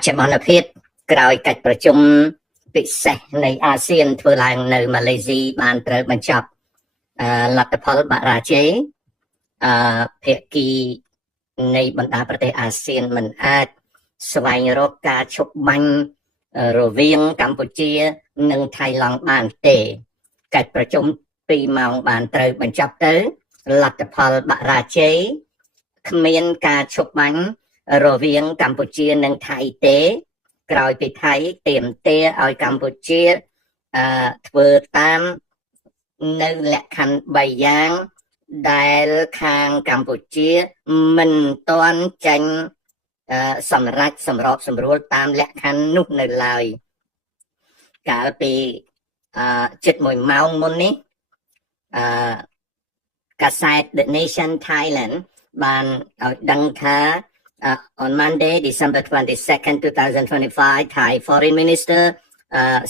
ច្ចុប្បន្នភាពក្រោយកិច្ចប្រជុំពិសេសនៃអាស៊ានធ្វើឡើងនៅម៉ាឡេស៊ីបានត្រូវបញ្ចប់លទ្ធផលបរាជ័យភាគីនៃបណ្ដាប្រទេសអាស៊ានមិនអាចស្វែងរកការឈប់បាញ់រវាងកម្ពុជានិងថៃឡង់បានទេកិច្ចប្រជុំ2ម៉ោងបានត្រូវបញ្ចប់ទៅលទ្ធផលបរាជ័យគ្មានការឈប់បាញ់រវាងកម្ពុជានិងថៃទេក្រោយពីថៃទាមទារឲ្យកម្ពុជាធ្វើតាមនៅលក្ខខណ្ឌ3យ៉ាងដែលខាងកម្ពុជាមិនទាន់ចាញ់សម្រាប់សម្របសម្រួលតាមលក្ខខណ្ឌនោះនៅឡើយកាលពីជិត1ម៉ោងមុននេះកាសែត The Nation Thailand បានឲ្យដឹងថា on Monday, December 22nd, 2025, Thai Foreign Minister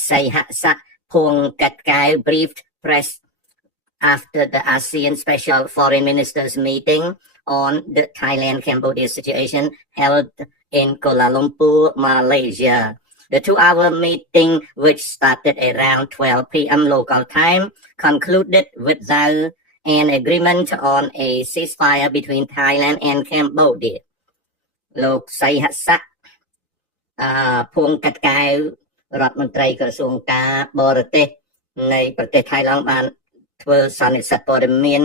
Saihatsak Phongkatkay briefed press after the ASEAN Special Foreign Ministers meeting on the Thailand-Cambodia situation held in Kuala Lumpur, Malaysia. The 2-hour meeting, which started around 12 p.m. local time, concluded without an agreement on a ceasefire between Thailand and Cambodia. លោកសីហស័កភួងកាត់កែវរដ្ឋមន្ត្រីក្រសួងការបរទេសនៃប្រទេសថៃឡង់បានធ្វើសន្និសីទព័ត៌មាន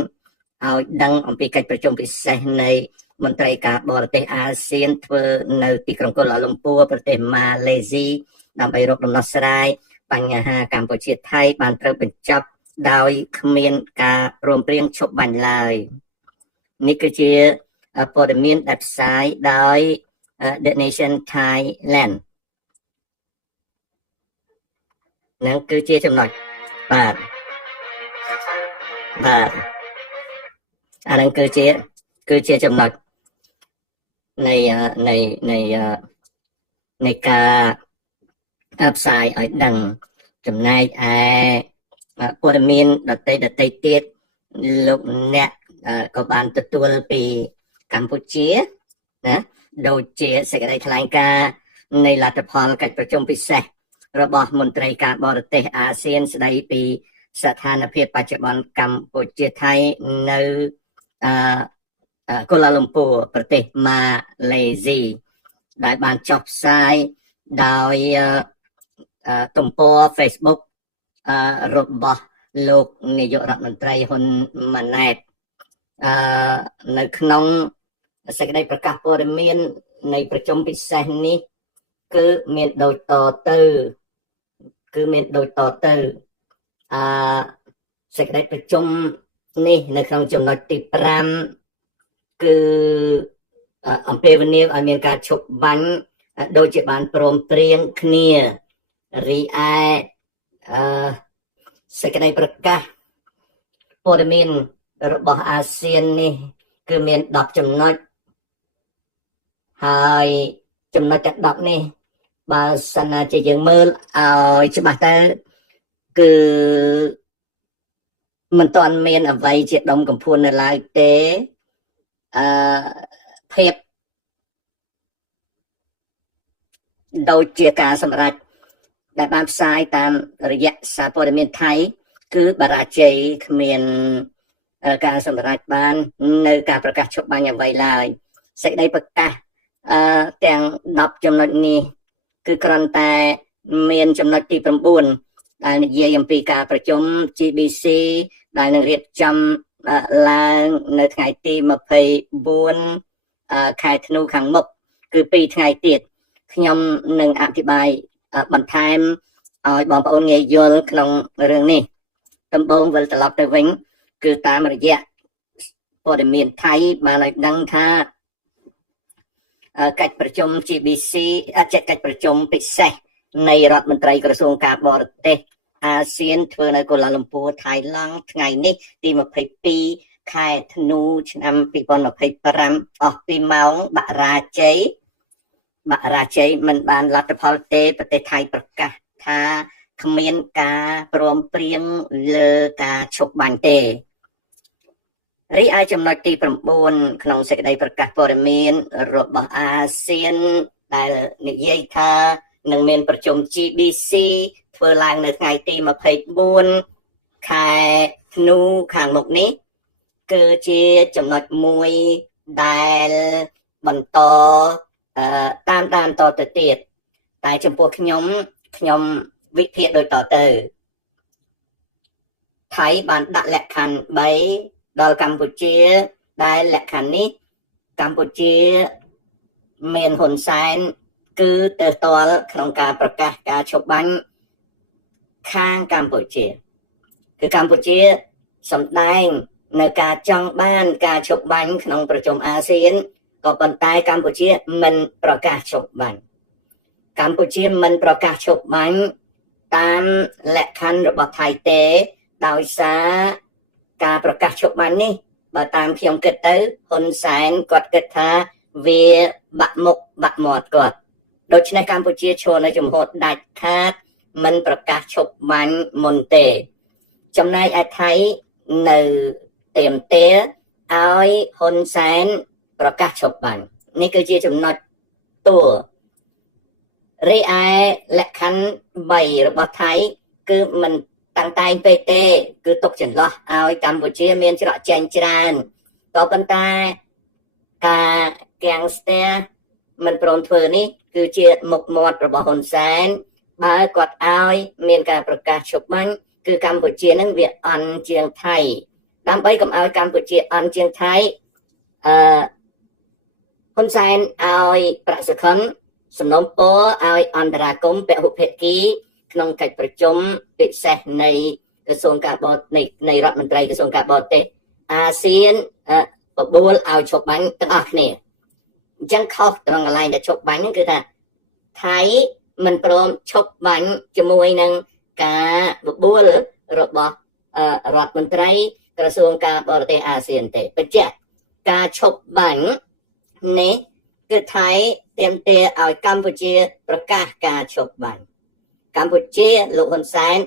ឲ្យដឹងអំពីកិច្ចប្រជុំពិសេសនៃមន្ត្រីការបរទេសអាស៊ានធ្វើនៅទីក្រុងកូឡាលំពួរប្រទេសម៉ាឡេស៊ីដើម្បីរកដំណោះស្រាយបញ្ហាកម្ពុជាថៃបានត្រូវបញ្ចប់ដោយគ្មានការព្រមព្រៀងឈប់បាញ់ឡើយនេះគឺជាព័ត៌មានដែលផ្សាយដោយ The Nation Thailand នឹងគឺជាចំណុចបាទអានឹងគឺជាចំណុចនៃការផ្សាយឲ្យដឹងចំណែកឯព័ត៌មានដតីទៀតលោកអ្នកក៏បានទទួលពីកម្ពុជាណាដូចជាសេចក្តីថ្លែងការណ៍នៃលទ្ធផលកិច្ចប្រជុំពិសេសរបស់មន្ត្រីការបរទេសអាស៊ានស្តីពីស្ថានភាពបច្ចុប្បន្នកម្ពុជាថៃនៅកូឡាលំពួរប្រទេសម៉ាឡេស៊ីដែលបានចុះផ្សាយដោយទំព័រ Facebook របស់លោកនាយករដ្ឋមន្ត្រីហ៊ុនម៉ាណែតនៅក្នុងសេចក្តីប្រកាសព័ត៌មាននៃប្រជុំពិសេសនេះគឺមានដូចតទៅសេចក្តីប្រជុំនេះនៅក្នុងចំណុចទី5គឺអំពាវនាវឲ្យមានការឈប់បាញ់ដូចជាបានព្រមព្រៀងគ្នារីឯសេចក្តីប្រកាសព័ត៌មានរបស់អាស៊ាននេះគឺមាន10ចំណុចហើយចំណុចទាំង10នេះបើសិនជាយើងមើលឲ្យច្បាស់ទៅគឺមិនទាន់មានអ្វីជាដុំកំភួននៅឡើយទេភាពដូចជាការសម្រេចដែលបានផ្សាយតាមរយៈសារព័ត៌មានថៃគឺបរាជ័យគ្មានការសម្រេចបាននៅការប្រកាសឈប់បាញ់អ្វីឡើយសេចក្តីប្រកាសទាំង10ចំណុចនេះគឺគ្រាន់តែមានចំណុចទី9ដែលនិយាយអំពីការប្រជុំ GBC ដែលនឹងរៀបចំឡើងនៅថ្ងៃទី24ខែធ្នូខាងមុខគឺ2ថ្ងៃទៀតខ្ញុំនឹងអធិប្បាយបន្ថែមឲ្យបងប្អូនងាយយល់ក្នុងរឿងនេះដំបូងវិលត្រឡប់ទៅវិញគឺតាមរយៈព័ត៌មានថៃបានឲ្យដឹងថាកិច្ចប្រជុំ GBC កិច្ចប្រជុំពិសេសនៃរដ្ឋមន្ត្រីក្រសួងការបរទេសអាស៊ានធ្វើនៅកូឡាលំពួរថៃឡង់ថ្ងៃនេះទី22ខែធ្នូឆ្នាំ2025អស់2ម៉ោងបរាជ័យមិនបានលទ្ធផលទេប្រទេសថៃប្រកាសថាគ្មានការព្រមព្រៀងលើការឈប់បាញ់ទេរីឯចំណុចទី9ក្នុងសេចក្តីប្រកាសព័ត៌មានរបស់អាស៊ាន ដែលនិយាយថានឹងមានប្រជុំ GBC ធ្វើឡើងនៅថ្ងៃទី24ខែធ្នូខាងមុខនេះគឺជាចំណុចមួយដែលបន្តតាមតទៅទៀតតែចំពោះខ្ញុំវិភាគដូចតទៅថៃបានដាក់លក្ខខណ្ឌ3ដល់កម្ពុជាដែលលក្ខខណ្ឌនេះកម្ពុជាមានហ៊ុនសែនគឺទៅតល់ក្នុងការប្រកាសការឈប់បាញ់ខាងកម្ពុជាគឺកម្ពុជាសម្ដែងនៅការចង់បានការឈប់បាញ់ក្នុងប្រជុំអាស៊ានក៏ប៉ុន្តែកម្ពុជាមិនប្រកាសឈប់បាញ់កម្ពុជាមិនប្រកាសឈប់បាញ់តាមលក្ខខណ្ឌរបស់ថៃទេដោយសារការប្រកាសឈប់បាញ់នេះបើតាមខ្ញុំគិតទៅហ៊ុនសែនគាត់គិតថាវាបាក់មុខបាក់មាត់គាត់ដូច្នេះកម្ពុជាឈរនៅជំហរដាច់ខាតមិនប្រកាសឈប់បាញ់មុនទេចំណែកឯថៃនៅទៀមទាឲ្យហ៊ុនសែនប្រកាសឈប់បាញ់នេះគឺជាចំណុចតួរីឯលក្ខខណ្ឌ3របស់ថៃគឺមិនតាំងតែងពេកទេគឺទុកចន្លោះឲ្យកម្ពុជាមានច្រកចេញច្រើនក៏ប៉ុន្តែការគាំងស្ទះមិនព្រមធ្វើនេះគឺជាមុខមាត់របស់ហ៊ុនសែនបើគាត់ឲ្យមានការប្រកាសឈប់បាញ់គឺកម្ពុជានឹងវាអន់ជាងថៃដើម្បីកុំឲ្យកម្ពុជាអន់ជាងថៃហ៊ុនសែនឲ្យប្រសិទ្ធិសំណូមពរឲ្យអន្តរាគមន៍ពហុភាគីក្នុងកិច្ចប្រជុំពិសេសនៃក្រសួងការបរទេសនៃរដ្ឋមន្ត្រីក្រសួងការបរទេសអាស៊ានបបួលឲ្យឈប់បាញ់ទាំងអស់គ្នាអញ្ចឹងខុសត្រង់កន្លែងដែលឈប់បាញ់ហ្នឹងគឺថាថៃមិនព្រមឈប់បាញ់ជាមួយនឹងការបបួលរបស់រដ្ឋមន្ត្រីក្រសួងការបរទេសអាស៊ានទេបញ្ជាក់ការឈប់បាញ់នេះគឺថៃទាមទារឲ្យកម្ពុជាប្រកាសការឈប់បាញ់កម្ពុជាលោកហ៊ុនសែន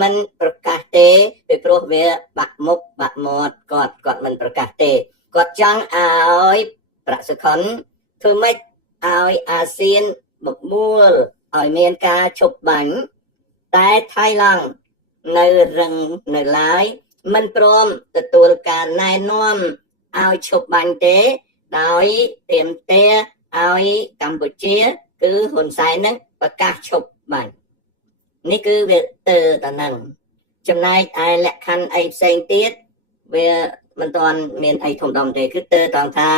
មិនប្រកាសទេពីព្រោះវាបាក់មុខបាក់មាត់គាត់មិនប្រកាសទេគាត់ចង់ឲ្យប្រសិទ្ធិធ្វើម៉េចឲ្យអាស៊ានបបួលឲ្យមានការឈប់បាញ់តែថៃឡង់នៅរឹងនៅឡើយមិនព្រមទទួលការណែនាំឲ្យឈប់បាញ់ទេដោយទាមទារឲ្យកម្ពុជាគឺហ៊ុនសែននឹងប្រកាសឈប់បាញ់នេះគឺវាទៅដល់ហ្នឹងចំណែកឯលក្ខខណ្ឌអីផ្សេងទៀតវាមិនទាន់មានអីធំដុំទេគឺទៅដល់ថា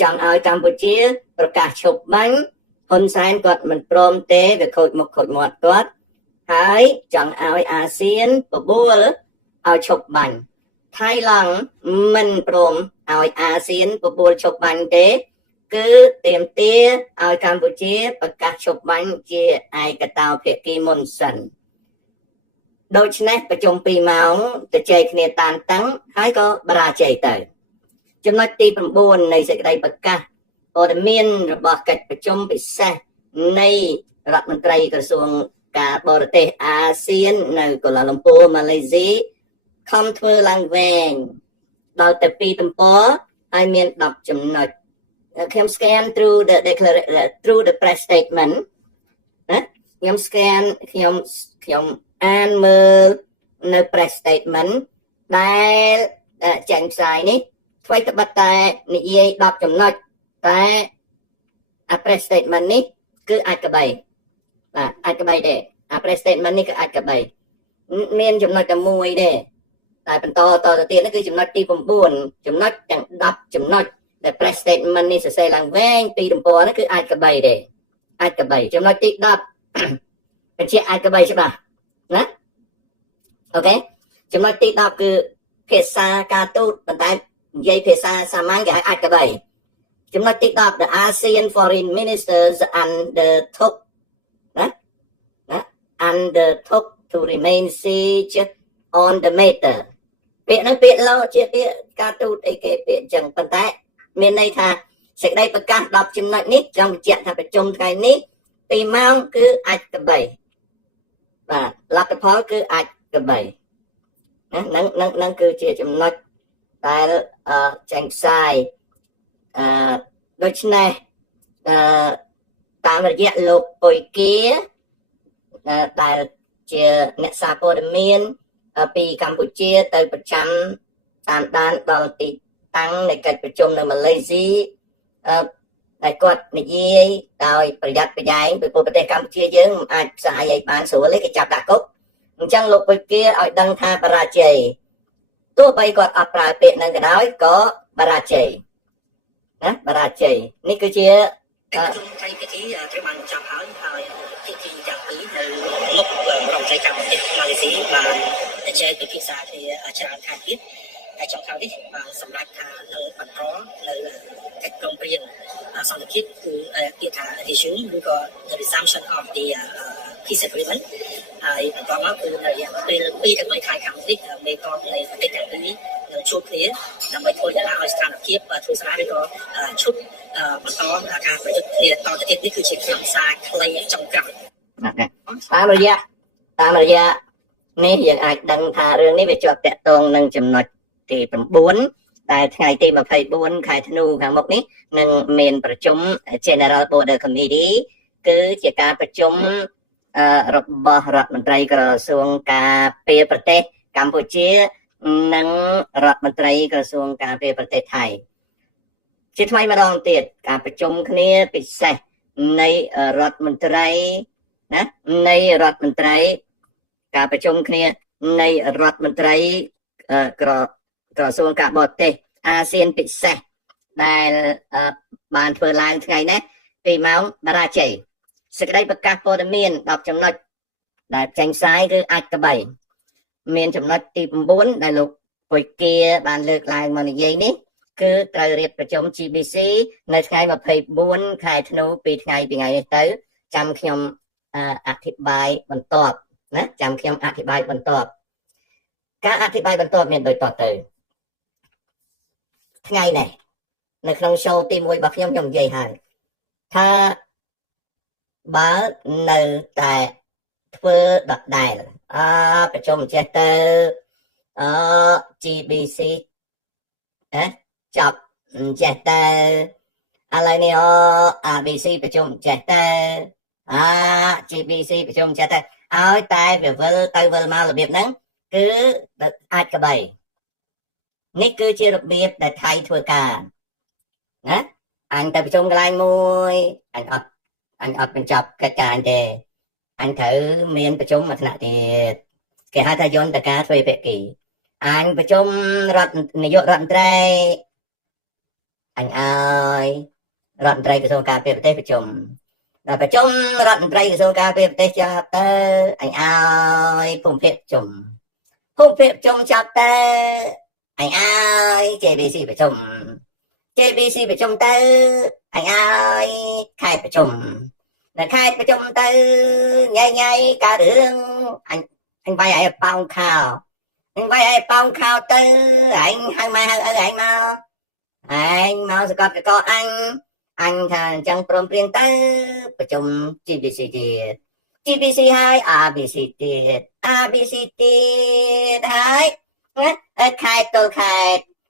ចង់ឲ្យកម្ពុជាប្រកាសឈប់បាញ់ហ៊ុនសែនគាត់មិនព្រមទេវាខូចមុខខូចមាត់គាត់ហើយចង់ឲ្យអាស៊ានបបួលឲ្យឈប់បាញ់ថៃឡង់មិនព្រមឲ្យអាស៊ានបបួលឈប់បាញ់ទេគឺទាមទារឲ្យកម្ពុជាប្រកាសឈប់បាញ់ជាឯកតោភាគីមុនសិនដូច្នេះប្រជុំ2ម៉ោងទៅជែកគ្នាតានតឹងហើយក៏បរាជ័យទៅចំណុចទី9នៃសេចក្តីប្រកាសព័ត៌មានរបស់កិច្ចប្រជុំពិសេសនៃរដ្ឋមន្ត្រីក្រសួងការបរទេសអាស៊ាននៅកូឡាឡុំពូម៉ាឡេស៊ីខំធ្វើឡើងវែងដល់ទៅ2ទំព័រហើយមាន10ចំណុចខ្ញុំ scan through the through the press statement ណាខ្ញុំ scan ខ្ញុំអានមើលនៅ press statement ដែលចេញផ្សាយនេះថ្មីត្បិតតែនិយាយ10ចំណុចតែអា press statement នេះគឺអាចកបីបាទអាចកបីទេអា press statement នេះគឺអាចកបីមានចំណុចតែមួយទេតែបន្តតទៅទៀតនោះគឺចំណុចទី9ចំណុចទាំង10ចំណុចដែល press statement នេះសរសេរឡើងវែងពីទំព័រនោះគឺអាចកបីទេអាចកបីចំណុចទី10បញ្ជាក់អាចកបីច្បាស់ណាអូខេចំណុចទី10គឺភាសាការទូតប៉ុន្តែនិយាយភាសាសាមញ្ញគេអាចកបីចំណុចទី10 The ASEAN Foreign Ministers undertook undertook to remain siege on the matter ពាក្យហ្នឹងពាក្យលោជាពាក្យការទូតអីគេពាក្យចឹងប៉ុន្តែមានន័យថាសេចក្តីប្រកាស10ចំណុចនេះចង់បញ្ជាក់ថាប្រជុំថ្ងៃនេះ2ម៉ោងគឺអាចកបីបាទលទ្ធផលគឺអាចកបីណានឹងគឺជាចំណុចដែលចេញផ្សាយដូច្នេះ អឺតាមរយៈលោកពុយគាដែលជាអ្នកសារព័ត៌មានពីកម្ពុជាទៅប្រចាំតាមដានដល់ទីតាំងនៃកិច្ចប្រជុំនៅម៉ាឡេស៊ីតែគាត់និយាយដោយប្រយ័ត្នប្រយែងពីប្រទេសកម្ពុជាយើងមិនអាចផ្សាយឲ្យបានស្រួលទេគេចាប់ដាក់គុកអញ្ចឹងលោកពុយគាឲ្យដឹងថាបរាជ័យទោះបីគាត់អត់ប្រើពាក្យហ្នឹងក៏ដោយក៏បរាជ័យណាបរាជ័យនេះគឺជាការជុំចៃពិធីត្រូវបានចាប់ហើយពិធីទាំងពីរនៅមុខរដ្ឋមន្ត្រីកម្ពុជាម៉ាឡេស៊ីបានជែកពិភាក្សាគ្នាច្រើនខែទៀតហើយចុងក្រោយនេះបានសម្រេចថានឹងបន្តនៅកិច្ចព្រមព្រៀងសន្តិភាពគឺពាក្យថា resume ឬក៏ the resumption of the peace agreement ហើយបន្តមកគឺនៅរយៈពេល2ទៅ3ខែខាងមុខនេះមេកងនៃប្រទេសទាំងពីរនឹងជួបគ្នាដើម្បីធ្វើយ៉ាងណាឲ្យស្ថានភាពធូរស្រាលឬក៏ឈប់បន្តការប្រយុទ្ធគ្នាតទៅទៀតនេះគឺជាខ្លឹមសារខ្លីចុងក្រោយតាមរយៈនេះយើងអាចដឹងថារឿងនេះវាជាប់តាក់ទងនឹងចំណុចទី9ដែលថ្ងៃទី24ខែធ្នូខាងមុខនេះនឹងមានប្រជុំ General Border Committee គឺជាការប្រជុំរបស់រដ្ឋមន្ត្រីក្រសួងការពារប្រទេសកម្ពុជានិងរដ្ឋមន្ត្រីក្រសួងការពារប្រទេសថៃជាថ្មីម្ដងទៀតការប្រជុំគ្នាពិសេសនៃរដ្ឋមន្ត្រីណានៃរដ្ឋមន្ត្រីការប្រជុំគ្នានៃរដ្ឋមន្ត្រីក្រសួងការបរទេសអាស៊ានពិសេសដែលបានធ្វើឡើងថ្ងៃនេះពីម៉ោងបរាជ័យសេចក្តីប្រកាសព័ត៌មាន10ចំណុចដែលចេញផ្សាយគឺអាចក្បីមានចំណុចទី9ដែលលោកពុយគាបានលើកឡើងមកនិយាយនេះគឺត្រូវរៀបប្រជុំ GBC នៅថ្ងៃ24ខែធ្នូពីថ្ងៃនេះទៅចាំខ្ញុំអធិប្បាយបន្តណាចាំខ្ញុំអធិប្បាយបន្តការអធិប្បាយបន្តមានដូចតទៅថ្ងៃនេះនៅក្នុង show ទី1របស់ខ្ញុំនិយាយហើយថាបើនៅតែធ្វើដដែលប្រជុំចេះទៅGBC ចាប់ចេះទៅឥឡូវនេះABC ប្រជុំចេះទៅ GBC ប្រជុំចេះទៅឲ្យតែវាវិលទៅវិលមករបៀបហ្នឹងគឺអាចក្បីនេះគឺជារបៀបដែលថៃធ្វើការណាអញទៅប្រជុំកន្លែងមួយអញអត់បញ្ចប់កិច្ចការអញទេអញត្រូវមានប្រជុំមួយថ្នាក់ទៀតគេហៅថាយន្តការទ្វេភាគីអញប្រជុំនាយករដ្ឋមន្ត្រីអញឲ្យរដ្ឋមន្ត្រីក្រសួងការពារប្រទេសប្រជុំដល់ប្រជុំរដ្ឋមន្ត្រីក្រសួងការពារប្រទេសចាប់ទៅអញឲ្យភូមិភាគប្រជុំចាប់ទៅអញឲ្យ JBC ប្រជុំទៅអញឲ្យខេត្តប្រជុំនៅខេត្តប្រជុំទៅញ៉ៃការរឿងអញវាយឲ្យប៉ោងខោទៅអញហៅម៉ែហៅឪអញមកសកត់កកអញថាអញ្ចឹងព្រមព្រៀងទៅប្រជុំ GBC ទៀត GBC ហើយ ABC ទៀតហើយ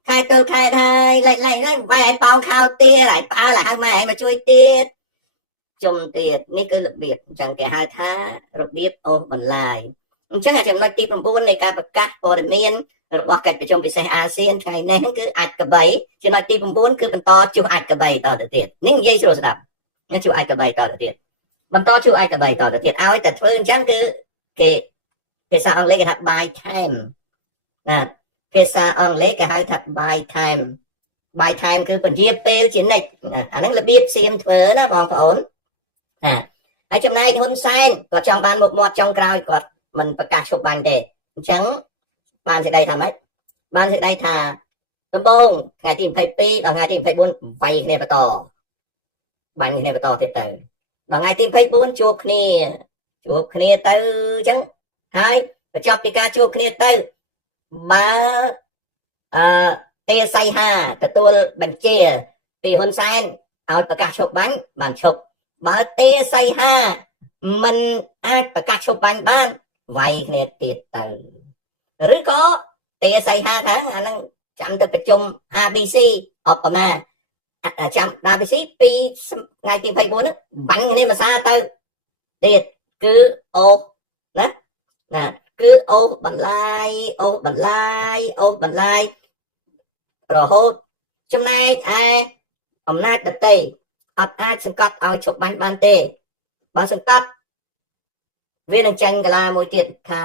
ខេត្តទល់ខេត្តហើយលេចហ្នឹងវាយប៉ោងខោទៀតហើយផ្អើលហៅម៉ែមកជួយទៀតជុំទៀតនេះគឺរបៀបអញ្ចឹងគេហៅថារបៀបអូសបន្លាយអញ្ចឹងចំណុចទី9នៃការប្រកាសព័ត៌មានរបស់កិច្ចប្រជុំពិសេសអាស៊ានថ្ងៃនេះគឺអាចក្បីចំណុចទី9គឺបន្តជួសអាចក្បីតទៅទៀតនេះនិយាយស្រួលស្ដាប់នេះជួសអាចក្បីតទៅទៀតបន្តជួសអាចក្បីតទៅទៀតឲ្យតែធ្វើអញ្ចឹងគឺគេភាសាអង់គ្លេសគេថា buy time ណាភាសាអង់គ្លេសគេហៅថា buy time គឺពន្យាពេលជានិច្ចអាហ្នឹងរបៀបសៀមធ្វើណាបងប្អូនហើយចំណែកហ៊ុនសែនគាត់ចង់បានមុខមាត់ចុងក្រោយគាត់មិនប្រកាសឈប់បាញ់ទេអញ្ចឹងបានសេចក្តីថាម៉េចបានសេចក្តីថាដំបូងថ្ងៃទី22ដល់ថ្ងៃទី24វាយគ្នាបន្តបាញ់គ្នាបន្តទៀតទៅដល់ថ្ងៃទី24ជួបគ្នាទៅអញ្ចឹងហើយបញ្ចប់ពីការជួបគ្នាទៅបើទេសីហាទទួលបញ្ជាពីហ៊ុនសែនឲ្យប្រកាសឈប់បាញ់បានឈប់បើទេសីហាមិនអាចប្រកាសឈប់បាញ់បានវាយគ្នាទៀតទៅឬក៏ទេសីហាថាអាហ្នឹងចាំទៅប្រជុំ ABC អបមា ចាំដល់ពីស៊ីពីថ្ងៃទី24ហ្នឹងបាញ់គ្នាភាសាទៅទៀតគឺអូណាណាគឺអូបន្លាយអូបន្លាយអូបន្លាយរហូតចំណែកឯអំណាចដតីអត់អាចសង្កត់ឲ្យឈប់បាញ់បានទេបើសង្កត់វានឹងចាញ់កលាមួយទៀតថា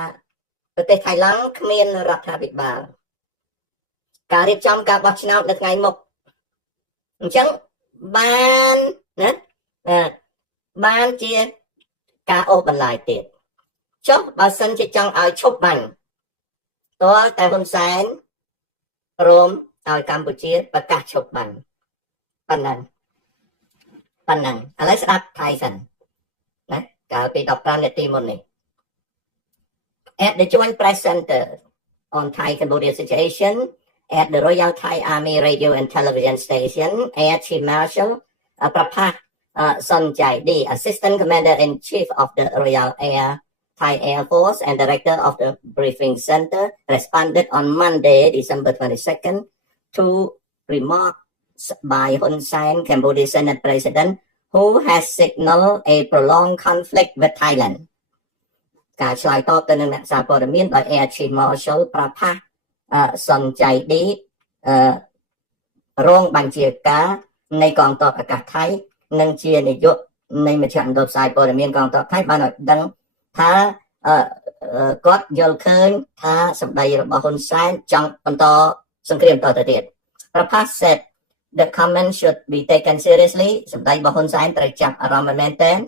ប្រទេសថៃឡង់គ្មានរដ្ឋាភិបាលការរៀបចំការបោះឆ្នោតនៅថ្ងៃមុខអញ្ចឹងបានណាបានជាការអូសបន្លាយទៀតចុះបើសិនជាចង់ឲ្យឈប់បាញ់តើតែហ៊ុនសែនព្រមឲ្យកម្ពុជាប្រកាសឈប់បាញ់ប៉ុណ្ណឹងឥឡូវស្ដាប់ថៃសិនណាកាលពី15នាទីមុននេះ at the Joint Press Center on Thai-Cambodia situation at the Royal Thai Army Radio and Television Station, Air Chief Marshal Praphat Sonjai, Assistant Commander-in-Chief of the Royal Thai Air Force and Director of the Briefing Center, responded on Monday, December 22nd, to remarks by Hun Sen, Cambodia Senate President, who has signaled a prolonged conflict with Thailand. ការឆ្លើយតបទៅនឹងអ្នកសារព័ត៌មានដោយ Air Chief Marshal Praphat Sonjai រងបញ្ជាការនៃកងទ័ពអាកាសថៃនិងជានាយកនៃមជ្ឈមណ្ឌលផ្សាយព័ត៌មានកងទ័ពថៃបានឲ្យដឹងថាគាត់យល់ឃើញថាសម្ដីរបស់ហ៊ុនសែនចង់បន្តសង្គ្រាមតទៅទៀត Praphat said the comment should be taken seriously សម្ដីរបស់ហ៊ុនសែនត្រូវចាប់អារម្មណ៍មែនទែន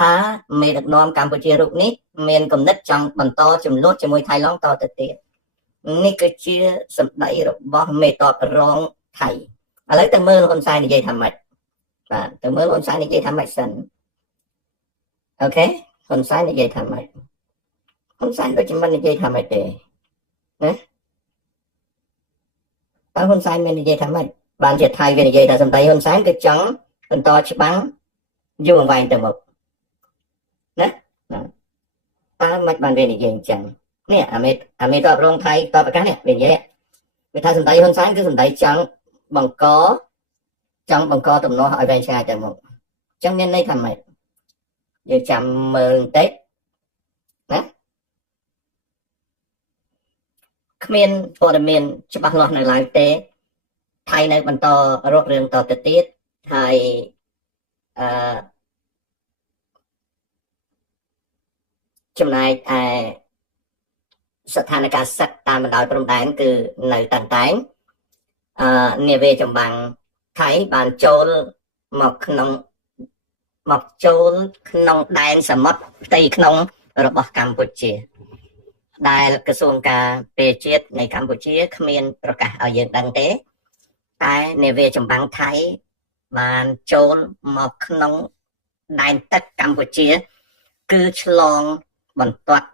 ថាមេដឹកនាំកម្ពុជារូបនេះមានគំនិតចង់បន្តចំនួនជាមួយថៃឡង់តទៅទៀតនេះគឺជាសម្ដីរបស់មេតបរងថៃឥឡូវទៅមើលហ៊ុនសែននិយាយថាម៉េចបាទទៅមើលហ៊ុនសែននិយាយថាម៉េចសិនអូខេហ៊ុនសែននិយាយថាម៉េចហ៊ុនសែនដូចជាមិននិយាយថាម៉េចទេណាតើហ៊ុនសែនមាននិយាយថាម៉េចបានជាថៃវានិយាយថាសម្ដីហ៊ុនសែនគឺចង់បន្តច្បាំងយូរអង្វែងទៅមុខណាតើមិនបានវានិយាយអញ្ចឹងនេះអាមេតបរងថៃតបប្រកាសនេះវានិយាយវាថាសម្ដីហ៊ុនសែនគឺសម្ដីចង់បង្កទំនាស់ឲ្យវែងឆ្ងាយទៅមុខអញ្ចឹងមានន័យថាម៉េចយើងចាំមើលបន្តិចណាគ្មានព័ត៌មានច្បាស់លាស់នៅឡើយទេថៃនៅបន្តរករឿងតទៅទៀតហើយចំណែកឯស្ថានភាពសឹកតាមបណ្ដោយព្រំដែនគឺនៅតាន់តែងនាវាចម្បាំងថៃបានចូលក្នុងដែនសមុទ្រផ្ទៃក្នុងរបស់កម្ពុជាដែលក្រសួងការពារជាតិនៃកម្ពុជាគ្មានប្រកាសឲ្យយើងដឹងទេតែនាវាចម្បាំងថៃបានចូលមកក្នុងដែនទឹកកម្ពុជាគឺឆ្លងបន្ទាត់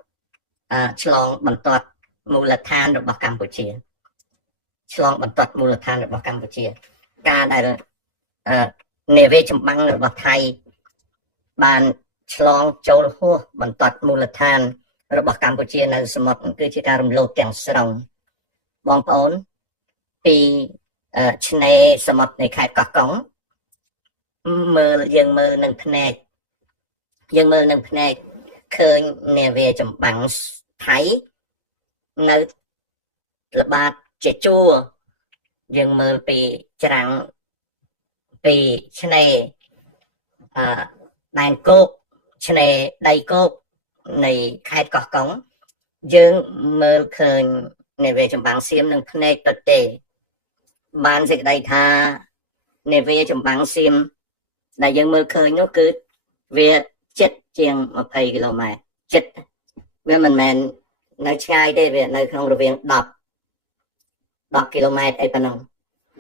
មូលដ្ឋានរបស់កម្ពុជាការដែលនាវាចម្បាំងរបស់ថៃបានឆ្លងចូលហួសបន្ទាត់មូលដ្ឋានរបស់កម្ពុជានៅសមុទ្រគឺជាការរំលោភទាំងស្រុងបងប្អូនពីឆ្នេរសមុទ្រនៃខេត្តកោះកុងយើងមើលនឹងភ្នែកឃើញនាវាចម្បាំងថៃនៅល្បាតជាជួរយើងមើលពីច្រាំងពីឆ្នេរដែនគោកឆ្នេរដីគោកនៃខេត្តកោះកុងយើងមើលឃើញនាវាចម្បាំងសៀមនឹងភ្នែកទៅទេបានសេចក្តីថានាវាចម្បាំងសៀមដែលយើងមើលឃើញនោះគឺវាជិតជាង20គីឡូម៉ែត្រជិតវាមិនមែននៅឆ្ងាយទេវានៅក្នុងរវាង10គីឡូម៉ែត្រអីប៉ុណ្ណឹង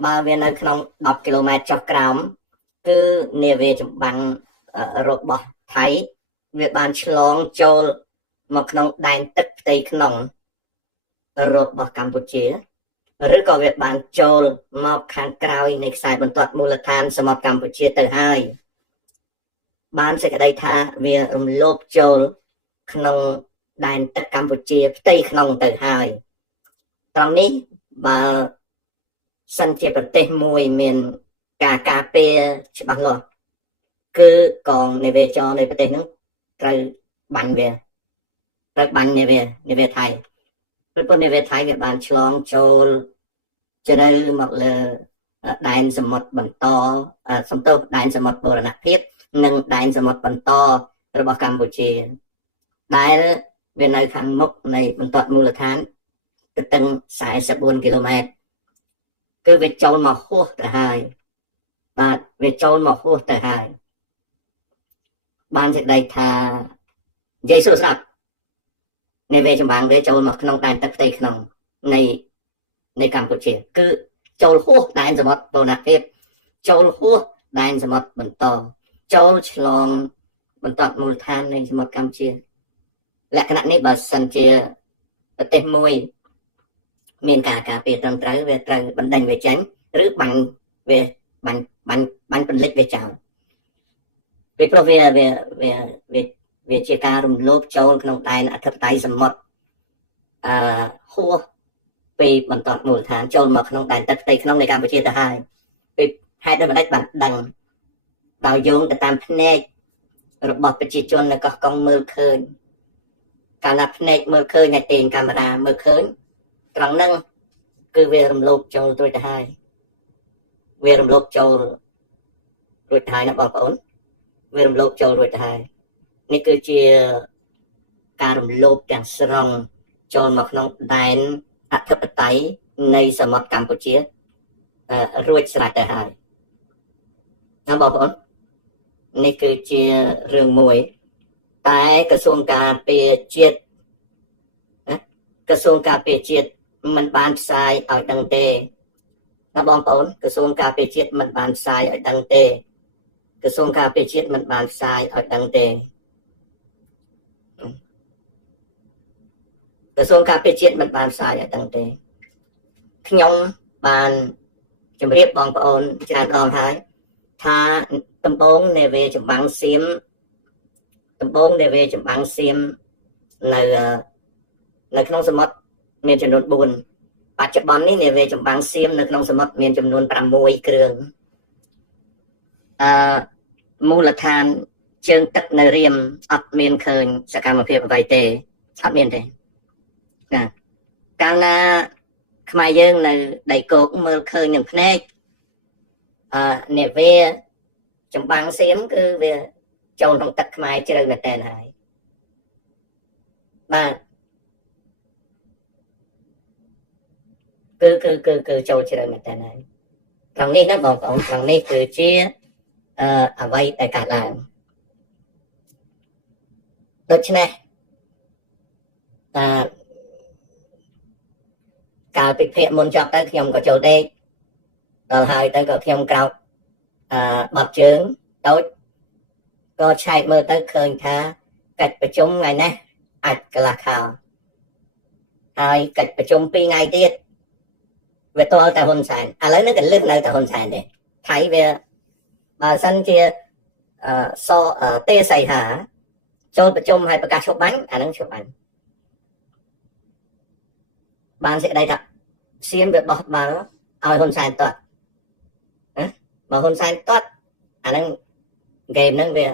បើវានៅក្នុង10គីឡូម៉ែត្រចុះក្រោមគឺនាវាចម្បាំងរបស់ថៃវាបានឆ្លងចូលមកក្នុងដែនទឹកផ្ទៃក្នុងរបស់កម្ពុជាឬក៏វាបានចូលមកខាងក្រោយនៃខ្សែបន្ទាត់មូលដ្ឋានសមុទ្រកម្ពុជាទៅហើយបានសេចក្តីថាវារំលោភចូលក្នុងដែនទឹកកម្ពុជាផ្ទៃក្នុងទៅហើយត្រង់នេះបើសិនជាប្រទេសមួយមាន ការការពារច្បាស់លាស់គឺកងនាវាចរនៃប្រទេសហ្នឹងត្រូវបាញ់វាត្រូវបាញ់នាវាថៃព្រោះនាវាថៃវាបានឆ្លងចូលជ្រៅមកលើដែនសមុទ្របន្តសំទោសដែនសមុទ្របូរណភាពនិងដែនសមុទ្របន្តរបស់កម្ពុជាដែលវានៅខាងមុខនៃបន្ទាត់មូលដ្ឋានទទឹង44គីឡូម៉ែត្រគឺវាចូលមកហួសទៅហើយបាទវាចូលមកហួសទៅហើយបានសេចក្តីថានិយាយសួរស្ដាប់នៃវាចម្បាំងវាចូលមកក្នុងដែនទឹកផ្ទៃក្នុងនៃកម្ពុជាគឺចូលហួសដែនសមុទ្របូរណភាពចូលហួសដែនសមុទ្របន្តចូលឆ្លងបន្ទាត់មូលដ្ឋាននៃសមុទ្រកម្ពុជាលក្ខណៈនេះបើសិនជាប្រទេសមួយមានការការពារត្រឹមត្រូវវាត្រូវបណ្ដេញវាចេញឬបាញ់វាបាញ់ពន្លិចវាចោលពីព្រោះវាជាការរំលោភចូលក្នុងដែនអធិបតេយ្យសមុទ្រហួសពីបន្ទាត់មូលដ្ឋានចូលមកក្នុងដែនទឹកផ្ទៃក្នុងនៃកម្ពុជាទៅហើយពីហេតុដូចម្ដេចបានដឹងដោយយោងទៅតាមភ្នែករបស់ប្រជាជននៅកោះកុងមើលឃើញកាលណាភ្នែកមើលឃើញហើយទាញកាមេរ៉ាមើលឃើញត្រង់ហ្នឹងគឺវារំលោភចូលរួចទៅហើយវារំលោភចូលរួចទៅហើយណាបងប្អូនវារំលោភចូលរួចទៅហើយនេះគឺជាការរំលោភទាំងស្រុងចូលមកក្នុងដែនអធិបតេយ្យនៃសមុទ្រកម្ពុជារួចស្រេចទៅហើយណាបងប្អូននេះគឺជារឿងមួយតែក្រសួងការពារជាតិក្រសួងការពារជាតិមិនបានផ្សាយឲ្យដឹងទេណាបងប្អូនក្រសួងការពារជាតិមិនបានផ្សាយឲ្យដឹងទេក្រសួងការពារជាតិមិនបានផ្សាយឲ្យដឹងទេក្រសួងការពារជាតិមិនបានផ្សាយឲ្យដឹងទេខ្ញុំបានជម្រាបបងប្អូនច្រើនដងហើយថាដំបងនាវាចម្បាំងសៀមនៅក្នុងសមុទ្រមានចំនួន4បច្ចុប្បន្ននេះនាវាចម្បាំងសៀមនៅក្នុងសមុទ្រមានចំនួន6គ្រឿងមូលដ្ឋានជើងទឹកនៅរៀមអត់មានឃើញសកម្មភាពអ្វីទេអត់មានទេណាកាលណាខ្មែរយើងនៅដីគោកមើលឃើញនឹងភ្នែកនាវាចម្បាំងសៀមគឺវាចូលក្នុងទឹកខ្មែរជ្រៅមែនតើហើយបាទគឺចូលជ្រៅមែនតើហើយត្រង់នេះណាបងប្អូនត្រង់នេះគឺជាអ្វីដែលកើតឡើងដូច្នេះកាលពីភាគមុនចប់ទៅខ្ញុំក៏ចូលដេកដល់ហើយទៅក៏ខ្ញុំក្រោកបត់ជើងតូចក៏ឆែកមើលទៅឃើញថាកិច្ចប្រជុំថ្ងៃនេះអាចកន្លះខោហើយកិច្ចប្រជុំ2ថ្ងៃទៀតវាតល់តែហ៊ុនសែនឥឡូវនេះក៏លឹះនៅតែហ៊ុនសែនទេថៃវាបើសិនជាទេសីហាចូលប្រជុំហើយប្រកាសឈប់បាញ់អានឹងឈប់បាញ់បានសេចក្តីថាសៀមវាបោះបាល់ឲ្យហ៊ុនសែនតត់ណាបើហ៊ុនសែនតត់អានឹងហ្គេមហ្នឹងវា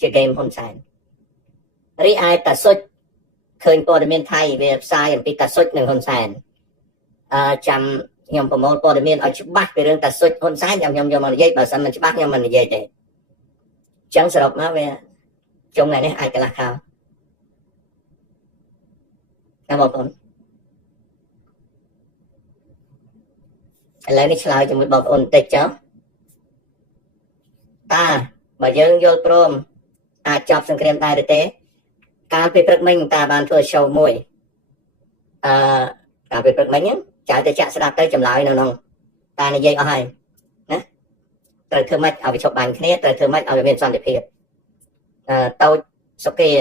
ជាហ្គេមហ៊ុនសែនរីឯតាសុចឃើញព័ត៌មានថៃវាផ្សាយអំពីតាសុចនិងហ៊ុនសែនចាំខ្ញុំប្រមូលព័ត៌មានឲ្យច្បាស់ពីរឿងតាសុចហ៊ុនសែនខ្ញុំយកមកនិយាយបើសិនមិនច្បាស់ខ្ញុំមិននិយាយទេអញ្ចឹងសរុបមកវាជុំថ្ងៃនេះអាចកន្លះខោណាបងប្អូនឥឡូវនេះឆ្លើយជាមួយបងប្អូនបន្តិចចុះតាបើយើងយល់ព្រមអាចចប់សង្គ្រាមដែរឬទេកាលពីព្រឹកមិញតាបានធ្វើ show មួយកាលពីព្រឹកមិញចៅទៅចាក់ស្ដាប់ទៅចម្លើយនៅក្នុងតានិយាយអស់ហើយណាត្រូវធ្វើម៉េចឲ្យវាឈប់បាញ់គ្នាត្រូវធ្វើម៉េចឲ្យវាមានសន្តិភាពតូចសុគារ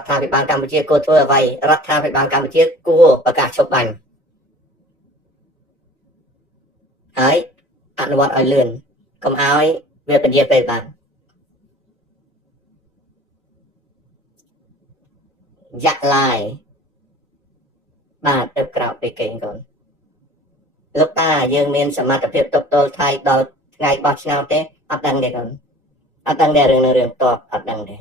ដ្ឋាភិបាលកម្ពុជាគួរធ្វើអ្វីរដ្ឋាភិបាលកម្ពុជាគួរប្រកាសឈប់បាញ់ហើយអនុវត្តឲ្យលឿនកុំឲ្យវាពន្យាពេលបានយ៉ាក់ឡាយបាទទៅក្រោកពីគេកូន លោកតាយើងមានសមត្ថភាពទប់ទល់ថៃដល់ថ្ងៃបោះឆ្នោតទេអត់ដឹងទេកូនអត់ដឹងទេរឿងតបអត់ដឹងទេ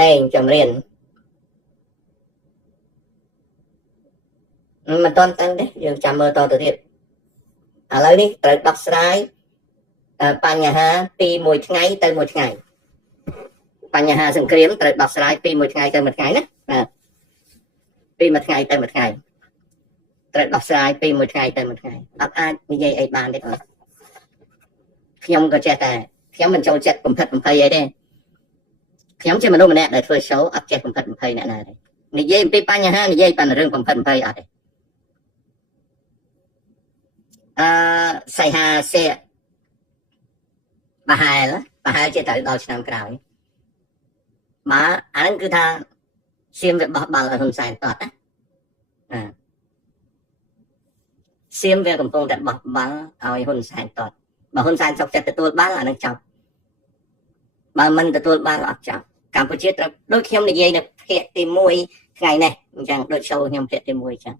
លេងចម្រៀនមិនតន់តាំងទេយើងចាំមើលតទៅទៀតឥឡូវនេះត្រូវដោះស្រាយបញ្ហាពីមួយថ្ងៃទៅមួយថ្ងៃបញ្ហាសង្គ្រាមត្រូវដោះស្រាយពីមួយថ្ងៃទៅមួយថ្ងៃណាបាទពីមួយថ្ងៃទៅមួយថ្ងៃត្រូវដោះស្រាយពីមួយថ្ងៃទៅមួយថ្ងៃអត់អាចនិយាយអីបានទេបងខ្ញុំក៏ចេះតែខ្ញុំមិនចូលចិត្តបំផិតបំភ័យអីទេខ្ញុំជាមនុស្សម្នាក់ដែលធ្វើ show អត់ចេះបំផិតបំភ័យអ្នកណាទេនិយាយពីបញ្ហានិយាយពីរឿងបំផិតបំភ័យអត់ទេសៃហាសេប្រហែលជាត្រូវដល់ឆ្នាំក្រោយបាទអានឹងគឺថាសៀមវាបោះបាល់ឲ្យហ៊ុនសែនតតណាសៀមវាកំពុងតែបោះបាល់ឲ្យហ៊ុនសែនតតបើហ៊ុនសែនសុខចិត្តទទួលបាល់អានឹងចប់បើមិនទទួលបាល់អត់ចប់កម្ពុជាត្រូវដូចខ្ញុំនិយាយនៅភាគទី1ថ្ងៃនេះអញ្ចឹងដូច show ខ្ញុំភាគទី1អញ្ចឹង